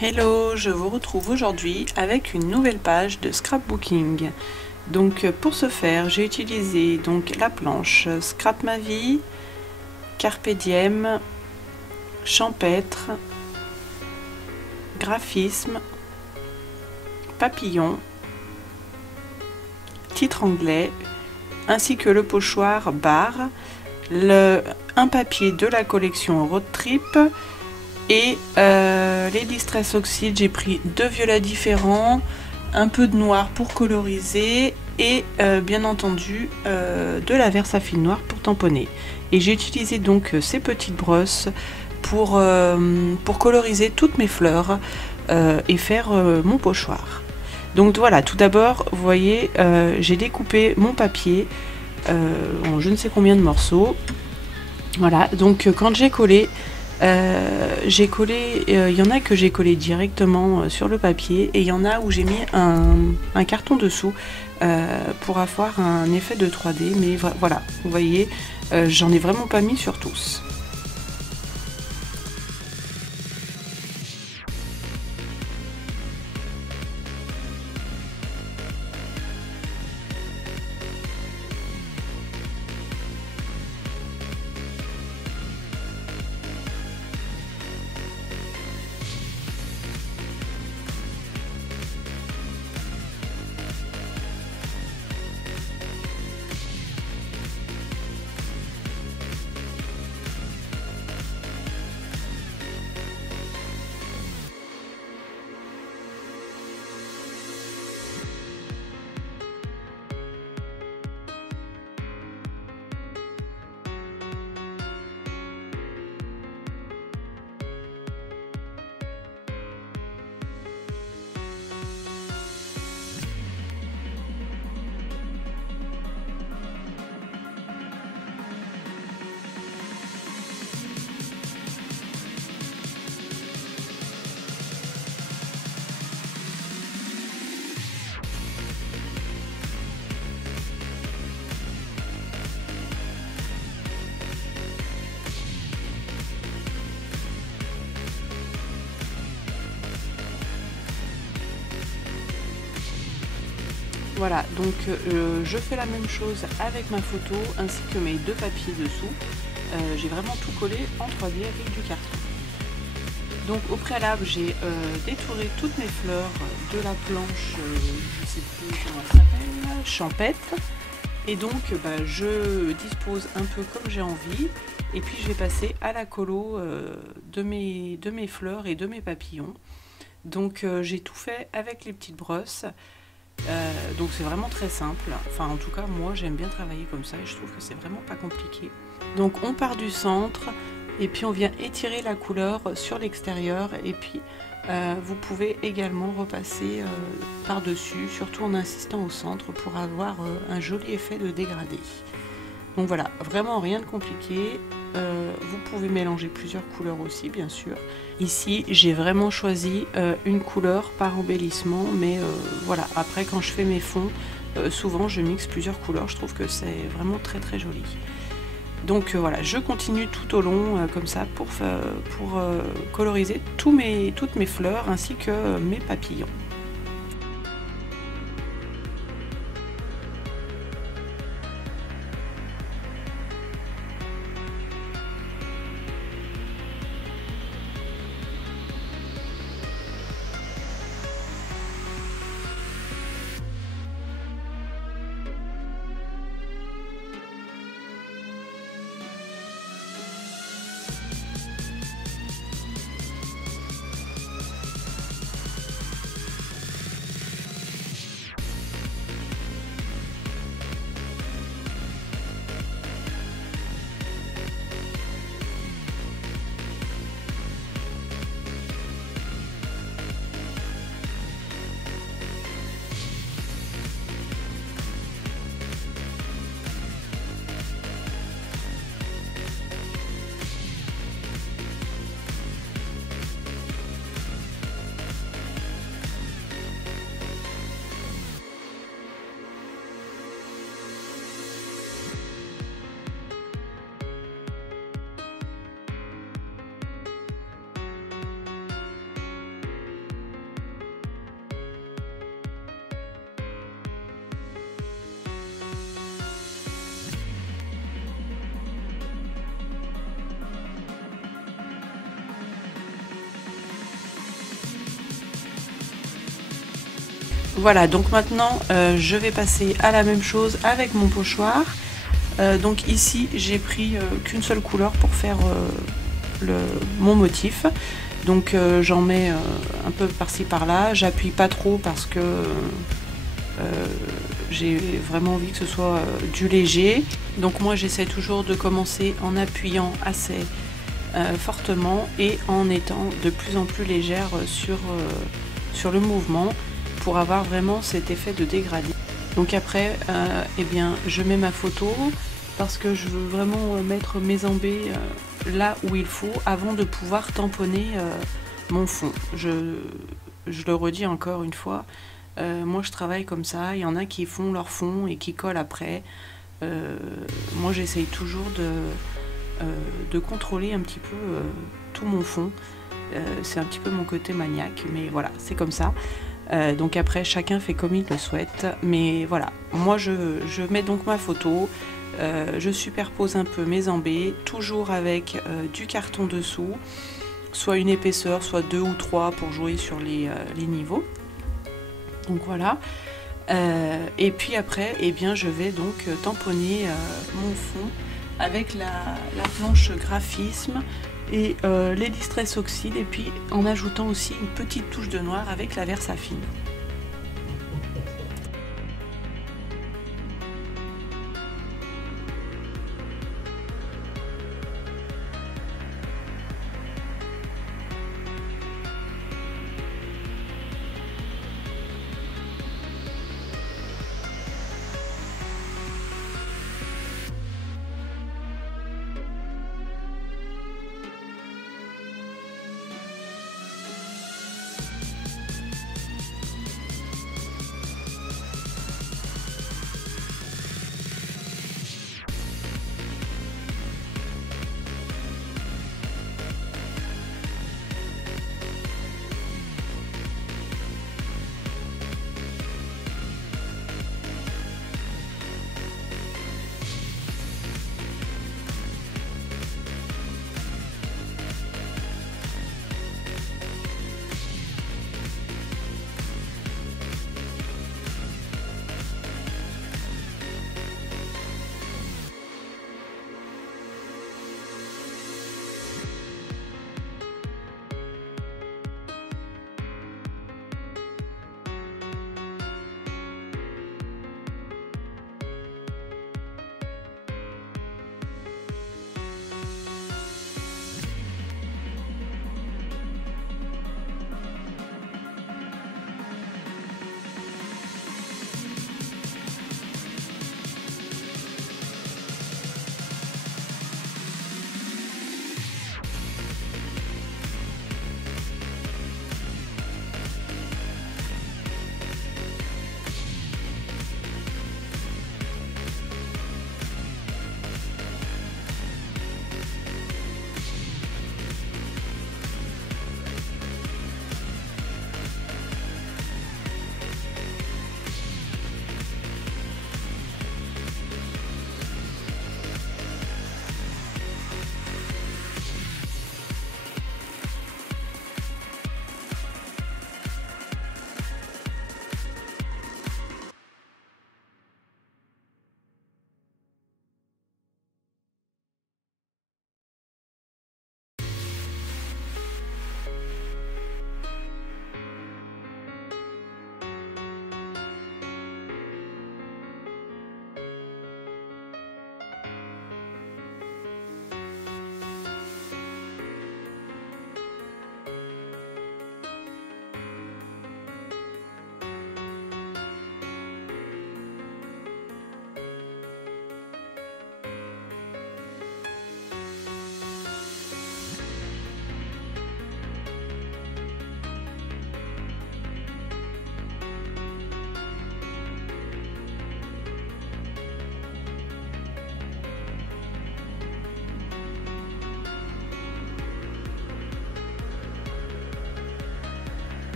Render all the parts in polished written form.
Hello, je vous retrouve aujourd'hui avec une nouvelle page de scrapbooking. Donc pour ce faire, j'ai utilisé donc la planche Scrap ma vie, Carpe diem, champêtre, graphisme, papillon, titre anglais, ainsi que le pochoir barre, un papier de la collection Road Trip et les Distress Oxide. J'ai pris deux violets différents, un peu de noir pour coloriser et bien entendu de la Versafil noire pour tamponner. Et j'ai utilisé donc ces petites brosses pour coloriser toutes mes fleurs et faire mon pochoir. Donc voilà, tout d'abord, vous voyez, j'ai découpé mon papier en je ne sais combien de morceaux. Voilà, donc quand j'ai collé, il y en a que j'ai collé directement sur le papier et il y en a où j'ai mis un carton dessous pour avoir un effet de 3D, mais voilà, vous voyez, j'en ai vraiment pas mis sur tous. Voilà, donc je fais la même chose avec ma photo ainsi que mes deux papiers dessous. J'ai vraiment tout collé en 3D avec du carton. Donc au préalable, j'ai détouré toutes mes fleurs de la planche, je ne sais plus comment elle s'appelle, champêtre. Et donc je dispose un peu comme j'ai envie. Et puis je vais passer à la colo de mes fleurs et de mes papillons. Donc j'ai tout fait avec les petites brosses. Donc c'est vraiment très simple, enfin en tout cas moi j'aime bien travailler comme ça et je trouve que c'est vraiment pas compliqué. Donc on part du centre et puis on vient étirer la couleur sur l'extérieur et puis vous pouvez également repasser par dessus, surtout en insistant au centre pour avoir un joli effet de dégradé. Donc voilà, vraiment rien de compliqué. Vous pouvez mélanger plusieurs couleurs aussi bien sûr. Ici j'ai vraiment choisi une couleur par embellissement, mais voilà, après quand je fais mes fonds, souvent je mixe plusieurs couleurs, je trouve que c'est vraiment très très joli. Donc voilà, je continue tout au long comme ça pour coloriser toutes mes fleurs ainsi que mes papillons. Voilà, donc maintenant je vais passer à la même chose avec mon pochoir. Donc ici j'ai pris qu'une seule couleur pour faire mon motif. Donc j'en mets un peu par-ci par-là, j'appuie pas trop parce que j'ai vraiment envie que ce soit du léger. Donc moi j'essaie toujours de commencer en appuyant assez fortement et en étant de plus en plus légère sur le mouvement pour avoir vraiment cet effet de dégradé. Donc après eh bien je mets ma photo parce que je veux vraiment mettre mes embés là où il faut avant de pouvoir tamponner mon fond. Je le redis encore une fois, moi je travaille comme ça, il y en a qui font leur fond et qui collent après. Moi j'essaye toujours de contrôler un petit peu tout mon fond. C'est un petit peu mon côté maniaque, mais voilà, c'est comme ça. Donc après chacun fait comme il le souhaite, mais voilà, moi je mets donc ma photo, je superpose un peu mes embés, toujours avec du carton dessous, soit une épaisseur, soit 2 ou 3 pour jouer sur les niveaux. Donc voilà, et puis après eh bien, je vais donc tamponner mon fond avec la planche graphisme et les Distress Oxide, et puis en ajoutant aussi une petite touche de noir avec la Versafine.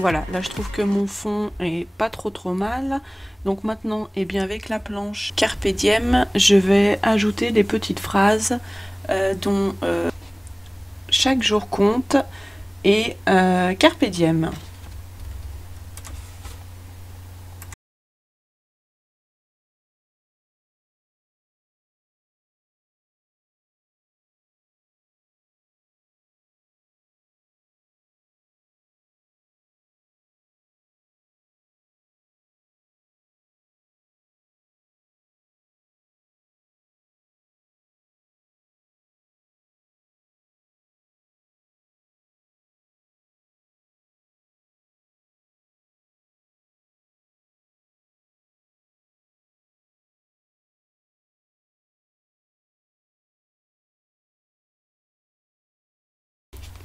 Voilà, là je trouve que mon fond est pas trop mal. Donc maintenant, et bien avec la planche Carpe Diem, je vais ajouter des petites phrases dont chaque jour compte et Carpe Diem.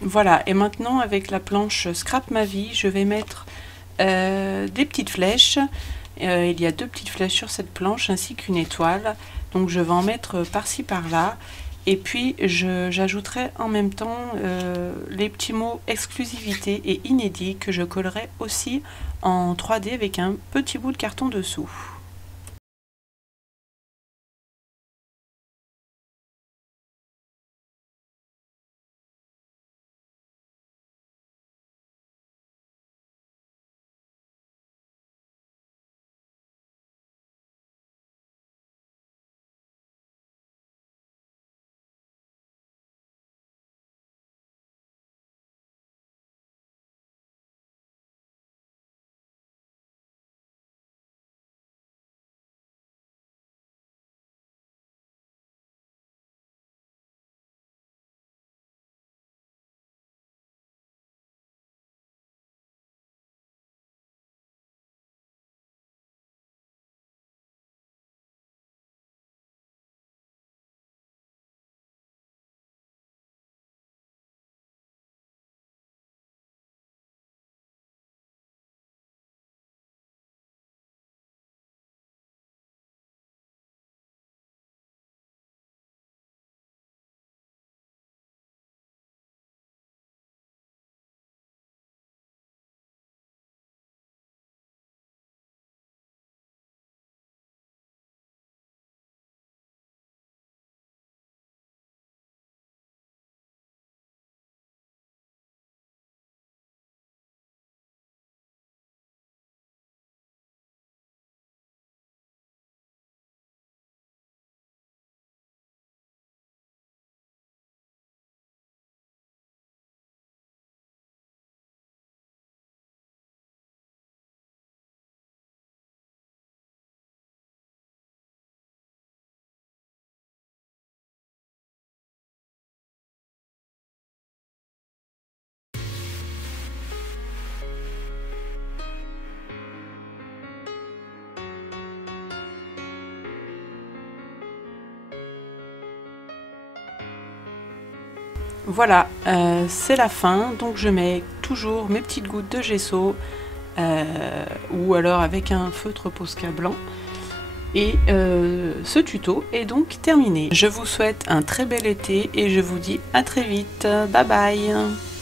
Voilà, et maintenant avec la planche Scrap Ma Vie, je vais mettre des petites flèches. Il y a 2 petites flèches sur cette planche ainsi qu'une étoile. Donc je vais en mettre par-ci par-là. Et puis j'ajouterai en même temps les petits mots exclusivité et inédit que je collerai aussi en 3D avec un petit bout de carton dessous. Voilà, c'est la fin, donc je mets toujours mes petites gouttes de gesso ou alors avec un feutre Posca blanc. Et ce tuto est donc terminé. Je vous souhaite un très bel été et je vous dis à très vite. Bye bye!